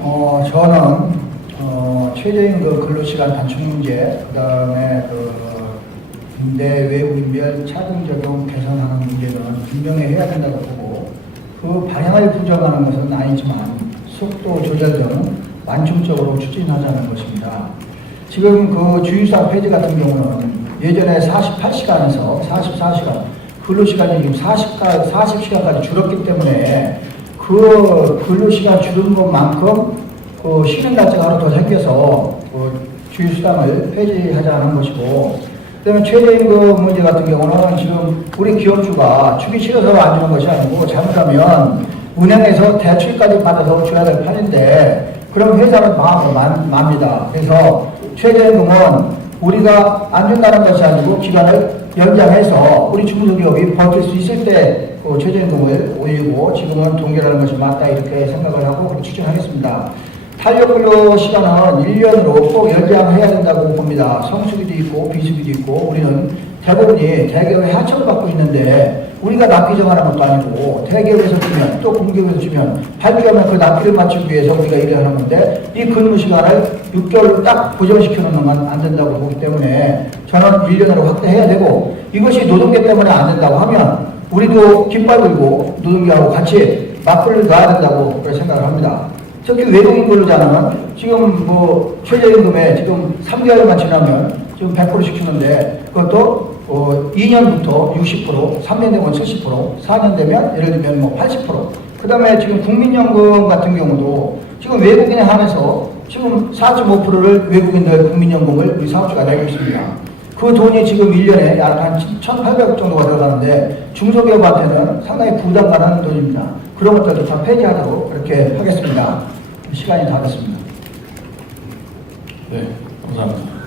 어, 저는 어, 최저임금 근로시간 단축 문제, 그 다음에 그 군대 외국인별 차등 적용 개선하는 문제는 분명히 해야 된다고 보고 그 방향을 부정하는 것은 아니지만 속도 조절 등 완충적으로 추진하자는 것입니다. 지금 그 주유사 폐지 같은 경우는 예전에 48시간에서 44시간 근로시간이 지금 40가, 40시간까지 줄었기 때문에 그 근로시간 줄은 것만큼 그 쉬는 날짜가 하나 더 생겨서 그 주휴수당을 폐지하자는 것이고 그다음에 최저임금 문제 같은 경우는 지금 우리 기업주가 주기 싫어서 안 주는 것이 아니고 잘못하면 은행에서 대출까지 받아서 줘야 될 판인데 그럼 회사는 망하고 만- 맙니다. 그래서 최저임금은 우리가 안 준다는 것이 아니고 기간을 연장해서 우리 중소기업이 버틸 수 있을 때그 최저임금을 올리고 지금은 동결하는 것이 맞다 이렇게 생각을 하고 그렇게 추진하겠습니다. 탄력 근로 시간은 1년으로 꼭 연장해야 된다고 봅니다. 성수기도 있고 비수기도 있고 우리는 대부분이 대기업에 하청을 받고 있는데 우리가 납기 정하는 것도 아니고 대기업에서 주면 또 공기업에서 주면 발표하면 그 납기를 맞추기 위해서 우리가 일을 하는 건데 이 근무 시간을 6개월로 딱 고정시켜 놓는 건 안 된다고 보기 때문에 저는 1년으로 확대해야 되고 이것이 노동계 때문에 안 된다고 하면 우리도 깃발 들고 노동계하고 같이 맞불을 놔야 된다고 생각을 합니다. 특히 외국인 근로자는 지금 뭐 최저임금에 지금 3개월만 지나면 지금 100%씩 주는데 그것도 어 2년부터 60%, 3년 되면 70%, 4년 되면 예를 들면 뭐 80%. 그 다음에 지금 국민연금 같은 경우도 지금 외국인에 한해서 지금 4.5%를 외국인들 국민연금을 우리 사업주가 내고 있습니다. 그 돈이 지금 1년에 약 한 1,800억 정도가 들어가는데 중소기업한테는 상당히 부담 가는 돈입니다. 그런 것들도 다 폐지하도록 그렇게 하겠습니다. 시간이 다 됐습니다. 네, 감사합니다.